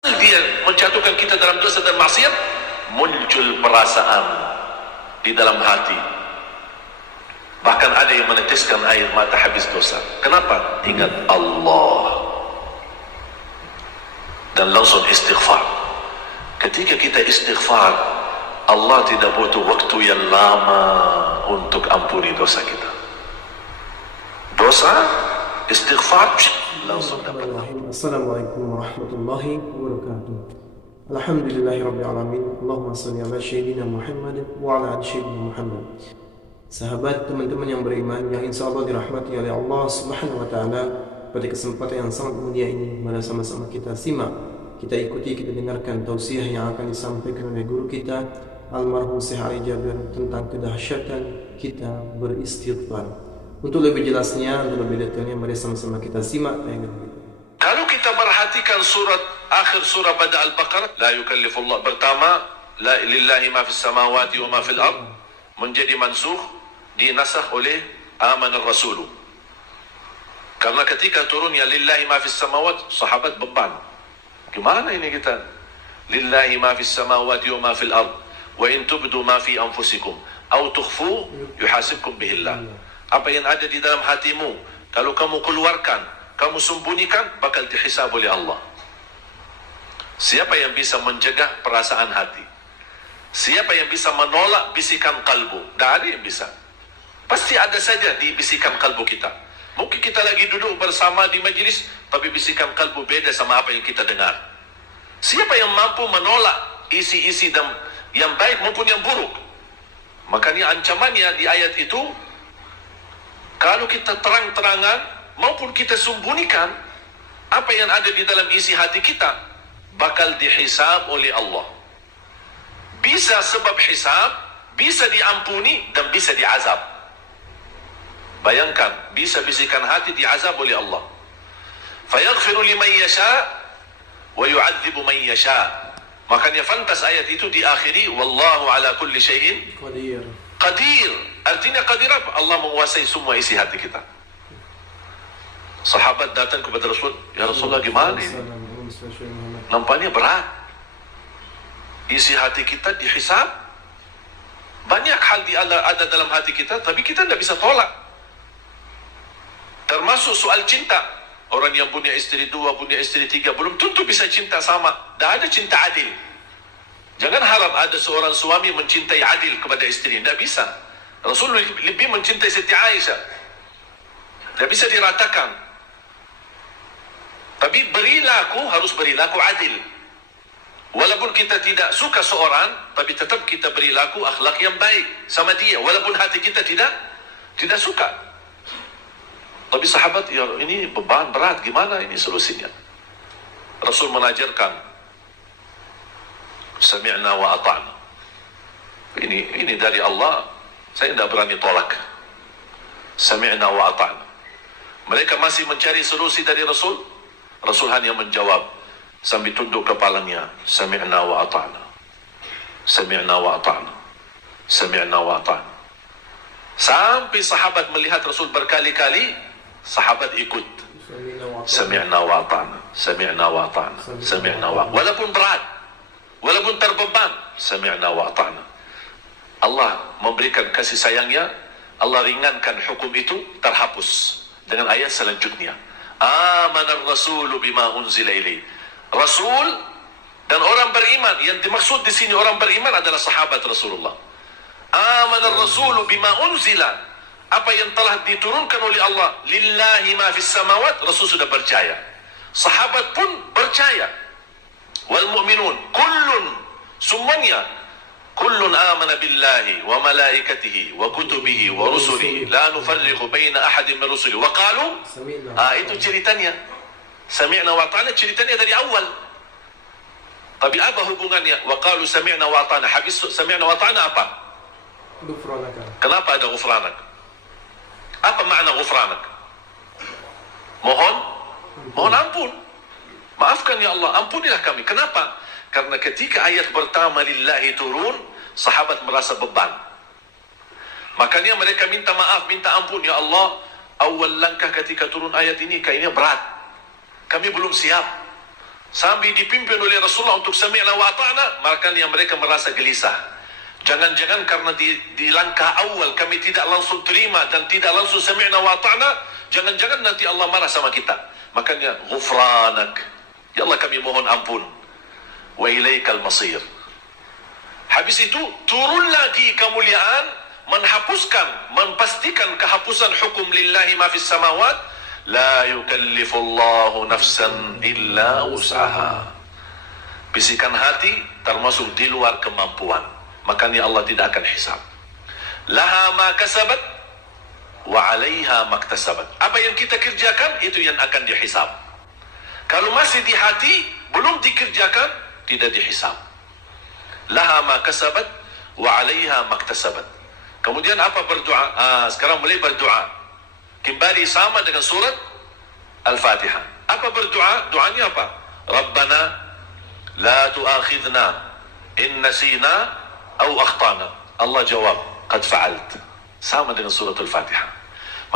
dia menjatuhkan kita dalam dosa dan maksiat, muncul perasaan di dalam hati. Bahkan ada yang meneteskan air mata habis dosa. Kenapa? Ingat Allah dan langsung istighfar. Ketika kita istighfar, Allah tidak butuh waktu yang lama untuk ampuni dosa kita. Dosa, istighfar, langsung dapat. Assalamualaikum warahmatullahi wabarakatuh. Alhamdulillahi alamin. Allahumma salli ala sayyidina Muhammad wa ala ali sayyidina Muhammad. Sahabat, teman-teman yang beriman yang insya Allah dirahmati oleh Allah Subhanahu wa Ta'ala, pada kesempatan yang sangat mulia ini, mari sama-sama kita simak, kita ikuti, kita dengarkan tausiah yang akan disampaikan oleh guru kita almarhum Syekh Ali Jabir tentang kedahsyatan kita beristighfar. Untuk lebih jelasnya, untuk lebih detailnya, mari sama-sama kita simak tayangan ini. Kalau kita perhatikan akhir surah pada Al-Baqarah, la yukallifullah, pertama la lillahi ma fis samawati wa ma fil ard, menjadi mansukh, dinasakh oleh amanar rasulu. Karena ketika turunnya lillahi ma fis samawati, sahabat beban. Gimana ini kita? Lillahi ma fis samawati wa ma fil ard, wa in tubdu ma fi anfusikum aw tukhfu yuhasibkum bihillah. Apa yang ada di dalam hatimu, kalau kamu keluarkan, kamu sembunyikan, bakal dihisab oleh Allah. Siapa yang bisa menjaga perasaan hati? Siapa yang bisa menolak bisikan kalbu? Tak ada yang bisa. Pasti ada saja di bisikan kalbu kita. Mungkin kita lagi duduk bersama di majlis, tapi bisikan kalbu beda sama apa yang kita dengar. Siapa yang mampu menolak isi-isi yang baik maupun yang buruk? Makanya ancamannya di ayat itu, kalau kita terang-terangan maupun kita sembunyikan apa yang ada di dalam isi hati kita, bakal dihisab oleh Allah. Bisa sebab hisab, bisa diampuni dan bisa diazab. Bayangkan, bisa bisikan hati diazab oleh Allah. Fayaghfiru liman yasha wa yu'adzibu man yasha. Makanya fantas ayat itu diakhiri wallahu ala kulli syai'in qadir. Artinya qadir apa? Allah menguasai semua isi hati kita. Sahabat datang kepada Rasul, ya Rasulullah, gimana ini? Nampaknya berat. Isi hati kita dihisab. Banyak hal ada dalam hati kita, tapi kita tidak bisa tolak. Termasuk soal cinta. Orang yang punya istri 2, punya istri 3, belum tentu bisa cinta sama. Tidak ada cinta adil. Jangan harap ada seorang suami mencintai adil kepada istri. Tidak bisa. Rasul lebih mencintai Siti Aisyah. Tidak bisa diratakan. Tapi harus berilaku adil. Walaupun kita tidak suka seorang, tapi tetap kita berilaku akhlak yang baik sama dia. Walaupun hati kita tidak suka. Tapi sahabat, ya ini beban berat, gimana ini solusinya? Rasul mengajarkan, sami'na wa ata'na. Ini dari Allah, saya tidak berani tolak. Sami'na wa ata'na. Mereka masih mencari solusi dari Rasul. Rasul hanya menjawab sambil tunduk kepalanya, sami'na wa ata'na. Sami'na wa ata'na. Sami'na wa ata'na. Sampai sahabat melihat Rasul berkali-kali, sahabat ikut. Sami'na wa ata'na. Sami'na wa ata'na. Sami'na wa ata'na. Walaupun berat, walaupun terbeban, sami'na wa ata'na. Allah memberikan kasih sayangnya, Allah ringankan hukum itu, terhapus dengan ayat selanjutnya. Amanar rasulu bima unzila ilaihi. Rasul dan orang beriman, yang dimaksud di sini orang beriman adalah sahabat Rasulullah. Amanar rasulu bima unzila, apa yang telah diturunkan oleh Allah, lillahi ma fis samawat, Rasul sudah percaya. Sahabat pun percaya. Wal mu'minun kullun, semuanya, kullun amana billahi wa malaikatihi wa kutubihi wa rusulihi la nufarriqu baina ahadin min rusuli wa qalu, itu ceritanya. Sami'na wa ta'na ceritanya dari awal. Tapi apa hubungannya? Wa qalu sami'na wa ta'na. Habis sami'na wa ta'na apa? Ghufranaka. Kenapa ada ghufranak? Apa makna ghufranak? Mohon ampun. Maafkan ya Allah, ampunilah kami. Kenapa? Karena ketika ayat pertama lillahi turun, sahabat merasa beban. Makanya mereka minta maaf, minta ampun. Ya Allah, awal langkah ketika turun ayat ini kayaknya berat. Kami belum siap. sambil dipimpin oleh Rasulullah untuk sami'na wa ata'na, makanya mereka merasa gelisah. Jangan-jangan karena di langkah awal kami tidak langsung terima dan tidak langsung sami'na wa ata'na, jangan-jangan nanti Allah marah sama kita. Makanya ghufranak, ya Allah kami mohon ampun, wa ilaikal masir. Habis itu turun lagi kemuliaan, menghapuskan, mempastikan kehapusan hukum lillahi ma fis samawat, la yukallifullahu nafsan illa wus'aha. Bisikan hati termasuk di luar kemampuan, makanya Allah tidak akan hisab. Laha ma kasabat wa 'alaiha maktasabat. Apa yang kita kerjakan itu yang akan dihisab. Kalau masih di hati belum dikerjakan, tidak dihisab. Laha ma kasabat wa 'alaiha maktasabat. Kemudian apa berdoa? Sekarang mulai berdoa. Kembali sama dengan surat Al-Fatihah. Apa berdoa? Doanya apa? Rabbana la tu'akhidna in nasina aw akhtana. Allah jawab, qad fa'alt. Sama dengan surat Al-Fatihah.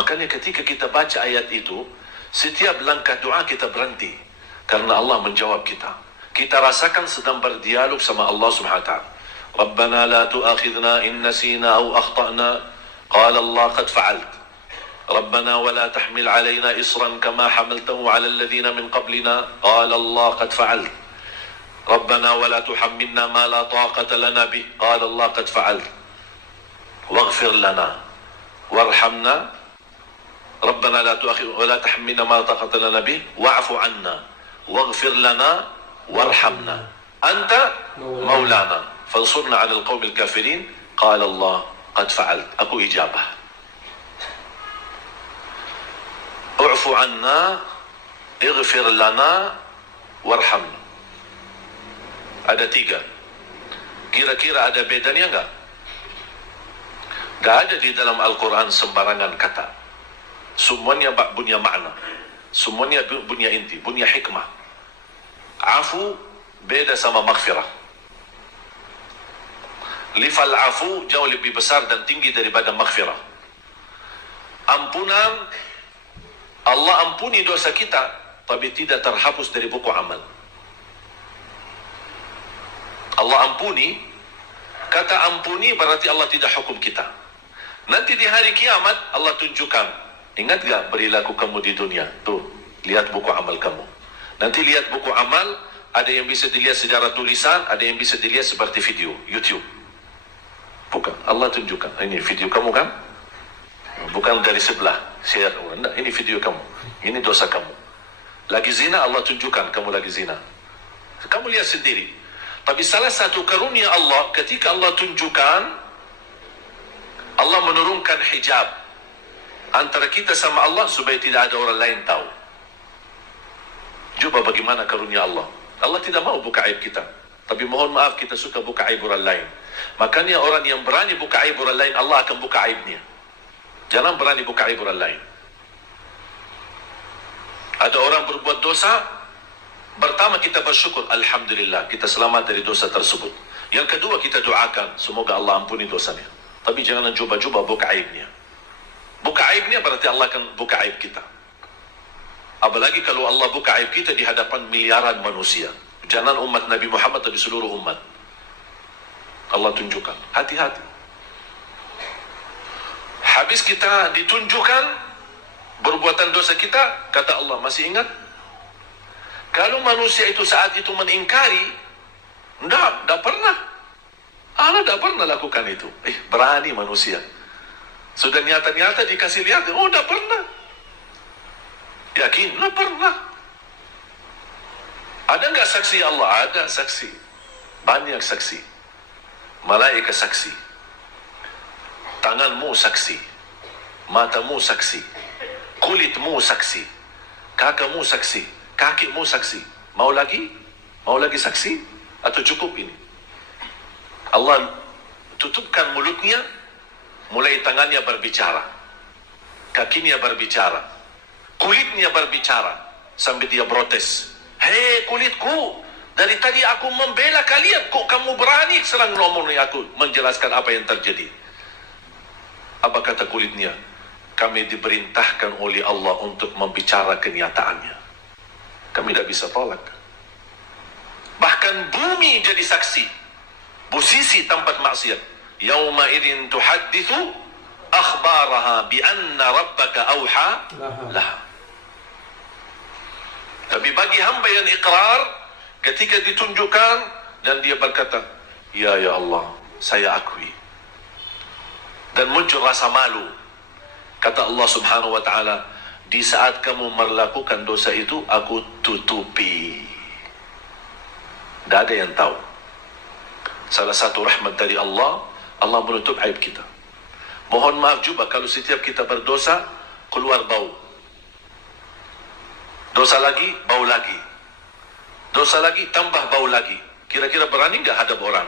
Makanya ketika kita baca ayat itu, setiap langkah doa kita berhenti, karena Allah menjawab kita. Kita rasakan sedang berdialog sama Allah Subhanahu wa ta'ala. Rabbana la tu'akhidna in nasina aw akhtana. Qala Allah qad fa'alt. ربنا ولا تحمل علينا إصرا كما حملته على الذين من قبلنا قال الله قد فعلت ربنا ولا تحملنا ما لا طاقة لنا به قال الله قد فعلت واغفر لنا وارحمنا ربنا لا تؤاخذنا ولا تحملنا ما لا طاقة لنا به واعف عنا واغفر لنا وارحمنا أنت مولانا فانصرنا على القوم الكافرين قال الله قد فعلت. Aku ijabah. U'fu anna, ighfir lana, warhamna. Ada 3. Kira-kira ada bedanya enggak? Enggak ada di dalam Al-Quran sembarangan kata. Semuanya punya makna. Semuanya punya inti, punya hikmah. Afu beda sama maghfirah. Lifal afu jauh lebih besar dan tinggi daripada maghfirah. Ampunan, Allah ampuni dosa kita, tapi tidak terhapus dari buku amal. Allah ampuni, kata ampuni berarti Allah tidak hukum kita. Nanti di hari kiamat Allah tunjukkan, ingat gak perilaku kamu di dunia? Tuh, lihat buku amal kamu. Nanti lihat buku amal, ada yang bisa dilihat secara tulisan, ada yang bisa dilihat seperti video, YouTube. Bukan, Allah tunjukkan, ini video kamu kan? Bukan dari sebelah share, enggak, ini video kamu, ini dosa kamu. Lagi zina, Allah tunjukkan kamu lagi zina, kamu lihat sendiri. Tapi salah satu karunia Allah, ketika Allah tunjukkan, Allah menurunkan hijab antara kita sama Allah supaya tidak ada orang lain tahu. Coba bagaimana karunia Allah. Allah tidak mau buka aib kita, tapi mohon maaf kita suka buka aib orang lain. Makanya orang yang berani buka aib orang lain, Allah akan buka aibnya. Jangan berani buka aib orang lain. Ada orang berbuat dosa, pertama kita bersyukur, alhamdulillah kita selamat dari dosa tersebut. Yang kedua kita doakan, semoga Allah ampuni dosanya. Tapi jangan coba-coba buka aibnya. Buka aibnya berarti Allah akan buka aib kita. Apalagi kalau Allah buka aib kita di hadapan miliaran manusia. Jangan umat Nabi Muhammad, tapi seluruh umat. Allah tunjukkan, hati-hati. Habis kita ditunjukkan perbuatan dosa kita, kata Allah, masih ingat? Kalau manusia itu saat itu mengingkari, enggak pernah. Allah enggak pernah lakukan itu. Berani manusia. Sudah nyata-nyata dikasih lihat, oh enggak pernah. Yakin? Enggak pernah. Ada enggak saksi Allah? Ada saksi. Banyak saksi. Malaikat saksi. Tanganmu saksi, matamu saksi, kulitmu saksi, kakamu saksi, kakimu saksi. Mau lagi? Mau lagi saksi? Atau cukup ini? Allah tutupkan mulutnya, mulai tangannya berbicara, kakinya berbicara, kulitnya berbicara, sampai dia protes. Hei kulitku, dari tadi aku membela kalian, kok kamu berani serang ngomongin aku, menjelaskan apa yang terjadi? Apa kata kulitnya? Kami diperintahkan oleh Allah untuk membicara kenyataannya. Kami tidak bisa tolak. dan bumi jadi saksi. Posisi tempat maksiat. Yauma idzin tuhadditsu akhbaraha bi anna rabbaka auha laha. Tapi bagi hamba yang iqrar, ketika ditunjukkan dan dia berkata, ya Allah, saya akui. Dan muncul rasa malu. Kata Allah Subhanahu wa taala, di saat kamu melakukan dosa itu, aku tutupi. Tidak ada yang tahu. Salah satu rahmat dari Allah, Allah menutup aib kita. Mohon maaf juga kalau setiap kita berdosa, keluar bau. Dosa lagi, bau lagi. Dosa lagi, tambah bau lagi. Kira-kira berani nggak hadap orang?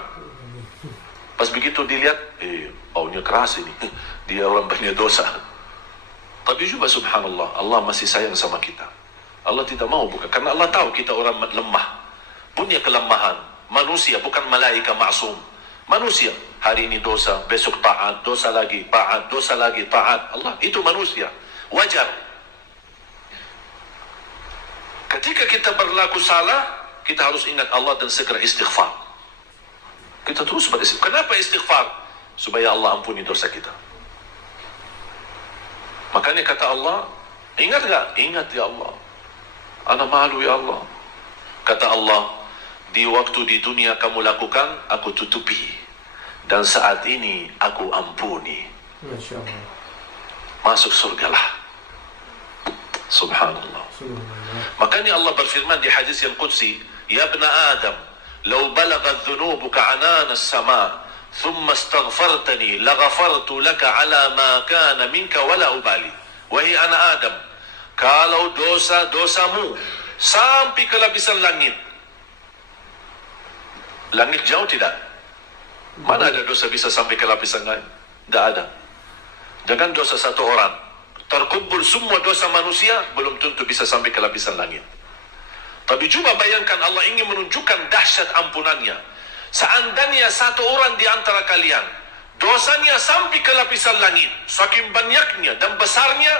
Pas begitu dilihat, baunya keras ini. Dia orang banyak dosa. Tapi juga subhanallah, Allah masih sayang sama kita. Allah tidak mau buka, karena Allah tahu kita orang lemah, punya kelemahan. Manusia, bukan malaika maksum. Manusia, hari ini dosa, besok taat, dosa lagi, taat, dosa lagi, taat. Allah, itu manusia, wajar. Ketika kita berlaku salah, kita harus ingat Allah dan segera istighfar. Kita terus beristighfar. Kenapa istighfar? Supaya Allah ampuni dosa kita. Makanya kata Allah, ingat tak? Ingat ya Allah. Ana malu ya Allah. Kata Allah, di waktu di dunia kamu lakukan, aku tutupi. Dan saat ini aku ampuni. Masya Allah. Masuk surgalah. Subhanallah. Makanya Allah berfirman di hadis yang qudsi, ya ibna Adam, law balaghat dhunubuka anana as-sama' ثم استغفرتني لغفرت لك على ما كان منك ولا أبالي. Wahai anak Adam, kalau dosamu sampai ke lapisan langit. Langit jauh tidak? Mana ada dosa bisa sampai ke lapisan langit? Tidak ada. Jangan dosa satu orang, terkumpul semua dosa manusia, belum tentu bisa sampai ke lapisan langit. Tapi coba bayangkan, Allah ingin menunjukkan dahsyat ampunannya. Seandainya satu orang di antara kalian dosanya sampai ke lapisan langit, saking banyaknya dan besarnya,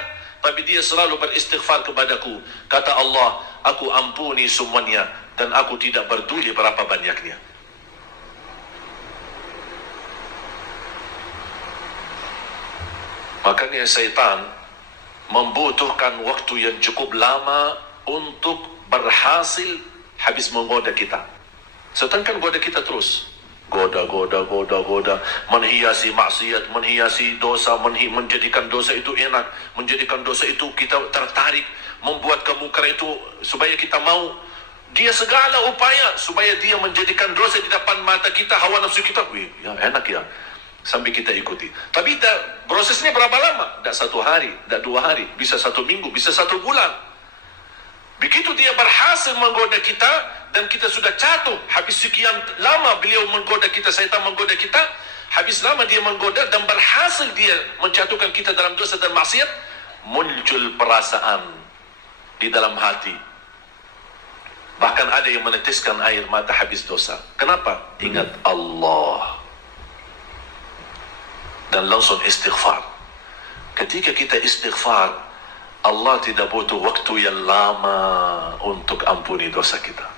tapi dia selalu beristighfar kepadaku, kata Allah, aku ampuni semuanya dan aku tidak peduli berapa banyaknya. Makanya syaitan membutuhkan waktu yang cukup lama untuk berhasil habis menggoda kita. Setan kan goda kita terus. Goda, menghiasi maksiat, menghiasi dosa, menjadikan dosa itu enak, menjadikan dosa itu kita tertarik, membuat kemungkaran itu supaya kita mau. Dia segala upaya supaya dia menjadikan dosa di depan mata kita, hawa nafsu kita, ya enak ya, sampai kita ikuti. Tapi prosesnya berapa lama? Tidak 1 hari, tidak 2 hari, bisa 1 minggu, bisa 1 bulan. Begitu dia berhasil menggoda kita, dan kita sudah jatuh, habis sekian lama beliau menggoda kita, syaitan menggoda kita, habis lama dia menggoda dan berhasil dia menjatuhkan kita dalam dosa dan maksiat, muncul perasaan di dalam hati. Bahkan ada yang meneteskan air mata habis dosa. Kenapa? Ingat Allah. Dan langsung istighfar. Ketika kita istighfar, Allah tidak butuh waktu yang lama untuk ampuni dosa kita.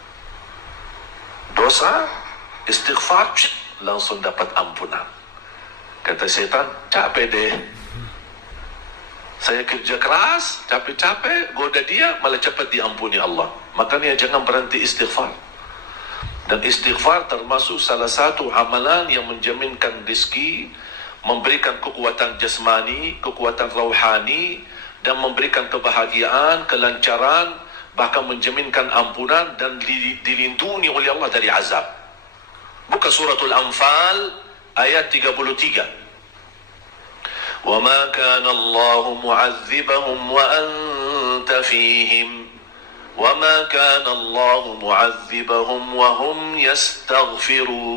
Dosa, istighfar, langsung dapat ampunan. Kata syaitan, capek deh. Saya kerja keras, capek-capek, goda dia, malah cepat diampuni Allah. Makanya jangan berhenti istighfar. Dan istighfar termasuk salah satu amalan yang menjaminkan rezeki, memberikan kekuatan jasmani, kekuatan rohani, dan memberikan kebahagiaan, kelancaran, bahkan menjaminkan ampunan dan dilindungi oleh Allah dari azab. Buka suratul Anfal ayat 33. وَمَا كَانَ اللَّهُ مُعَذِّبَهُمْ وَأَنْتَ فِيهِمْ وَمَا كَانَ اللَّهُ مُعَذِّبَهُمْ وَهُمْ يَسْتَغْفِرُونَ.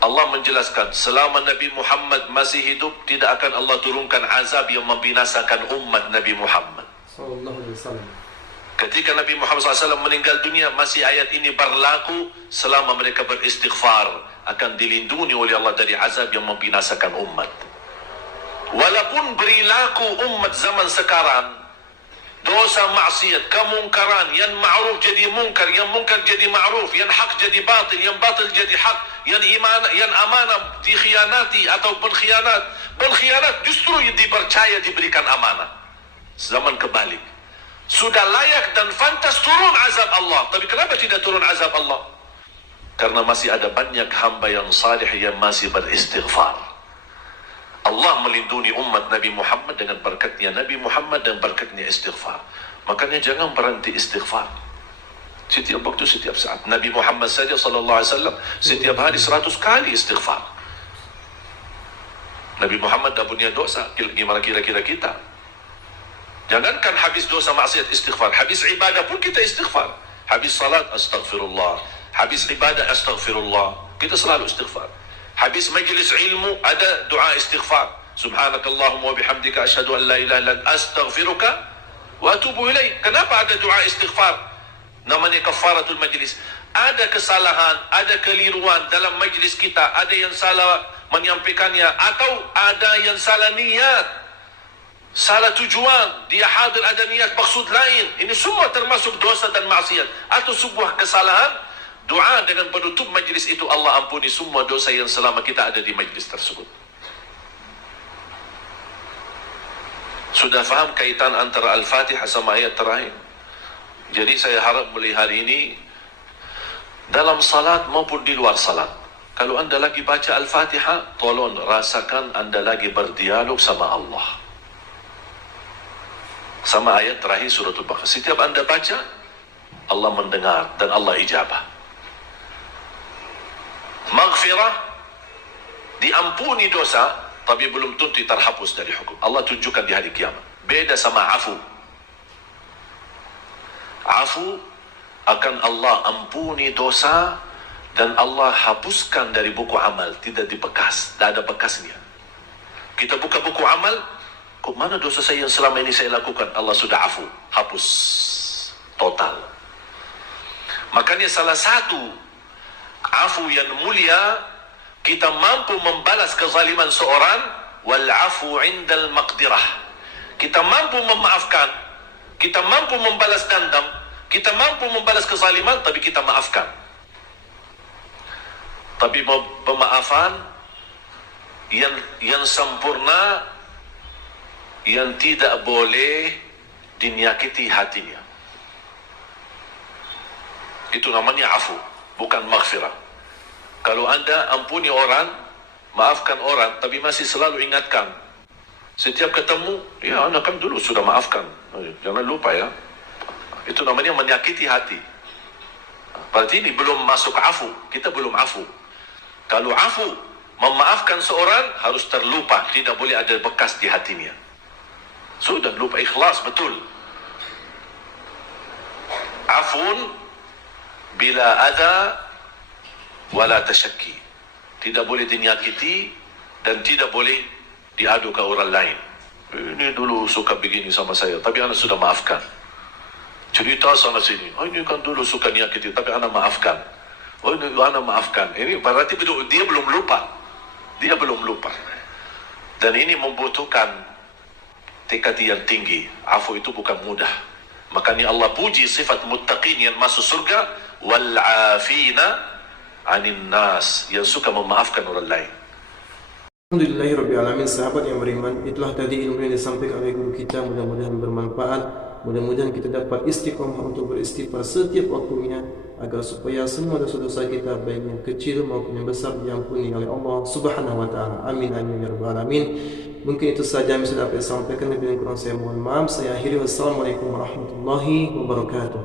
Allah menjelaskan, selama Nabi Muhammad masih hidup, tidak akan Allah turunkan azab yang membinasakan umat Nabi Muhammad. Ketika Nabi Muhammad SAW meninggal dunia, masih ayat ini berlaku selama mereka beristighfar, akan dilindungi oleh Allah dari azab yang membinasakan umat. Walaupun berlaku umat zaman sekarang dosa maksiat, kemungkaran, yang ma'ruf jadi mungkar, yang mungkar jadi ma'ruf, yang hak jadi batil, yang batil jadi hak, yang iman, yang amanah dikhianati atau berkhianat justru dipercaya diberikan amanah. Zaman kebalik. Sudah layak dan fantas turun azab Allah. Tapi kenapa tidak turun azab Allah? Karena masih ada banyak hamba yang salih yang masih beristighfar. Allah melindungi umat Nabi Muhammad dengan berkatnya Nabi Muhammad dan berkatnya istighfar. Makanya jangan berhenti istighfar. Setiap waktu, setiap saat. Nabi Muhammad saja sallallahu alaihi wasallam setiap hari 100 kali istighfar. Nabi Muhammad dah punya dosa. Gimana kira-kira kita? Jangankan habis dosa maksiat istighfar, habis ibadah pun kita istighfar. Habis salat astaghfirullah, habis ibadah astaghfirullah. Kita selalu istighfar. Habis majlis ilmu ada doa istighfar. Subhanakallahumma wa bihamdika asyhadu an la ilaha illa anta astaghfiruka wa atubu ilaik. Kenapa ada doa istighfar? Namanya kafaratul majlis. Ada kesalahan, ada keliruan dalam majlis kita, ada yang salah menyampaikannya atau ada yang salah niat, salah tujuan, dia hadir ada niat maksud lain. Ini semua termasuk dosa dan maksiat atau sebuah kesalahan. Doa dengan penutup majlis itu, Allah ampuni semua dosa yang selama kita ada di majlis tersebut. Sudah faham kaitan antara Al-Fatihah sama ayat terakhir? Jadi saya harap mulai hari ini dalam salat maupun di luar salat, kalau anda lagi baca Al-Fatihah, tolong rasakan anda lagi berdialog sama Allah. Sama ayat terakhir surah Al-Baqarah. Setiap anda baca, Allah mendengar dan Allah ijabah. Maghfirah, diampuni dosa, tapi belum tentu terhapus dari hukum. Allah tunjukkan di hari kiamat. Beda sama afu. Afu akan Allah ampuni dosa dan Allah hapuskan dari buku amal, tidak dibekas, tidak ada bekasnya. Kita buka buku amal, kok mana dosa saya yang selama ini saya lakukan? Allah sudah afu, hapus total. Makanya salah satu afu yang mulia, kita mampu membalas kezaliman seorang, wal afu indal maqdirah. Kita mampu memaafkan, kita mampu membalas dendam, kita mampu membalas kezaliman, tapi kita maafkan. Tapi pemaafan yang sempurna, yang tidak boleh dinyakiti hatinya. Itu namanya afu, bukan maghfirah. Kalau anda ampuni orang, maafkan orang, tapi masih selalu ingatkan, setiap ketemu, ya anda kan dulu sudah maafkan, jangan lupa ya. Itu namanya menyakiti hati. Berarti ini belum masuk afu, kita belum afu. Kalau afu, memaafkan seorang harus terlupa, tidak boleh ada bekas di hatinya. Sudah lupa, ikhlas betul. Afun bila ada wala tasyakki. Tidak boleh dinyakiti dan tidak boleh diadu ke orang lain. Ini dulu suka begini sama saya, tapi anak sudah maafkan. Cerita sana sini, ini kan dulu suka nyakiti, tapi anak maafkan. Ini anak maafkan. Ini berarti dia belum lupa. Dia belum lupa. Dan ini membutuhkan tekad yang tinggi. Afu itu bukan mudah. Makanya Allah puji sifat muttaqin yang masuk surga, wal afina anin nas, yang suka memaafkan orang lain. Alhamdulillahirrabbilalamin. Sahabat yang beriman, itulah tadi ilmu yang disampaikan oleh guru kita. Mudah-mudahan bermanfaat. Mudah-mudahan kita dapat istiqomah untuk beristighfar setiap waktunya, agar supaya semua dosa-dosa kita, baik yang kecil maupun yang besar, diampuni oleh Allah Subhanahu wa taala. Amin amin ya rabbal alamin. Mungkin itu saja yang bisa dapat saya sampaikan. Lebih kurang saya mohon maaf. Saya akhiri. Wassalamualaikum warahmatullahi wabarakatuh.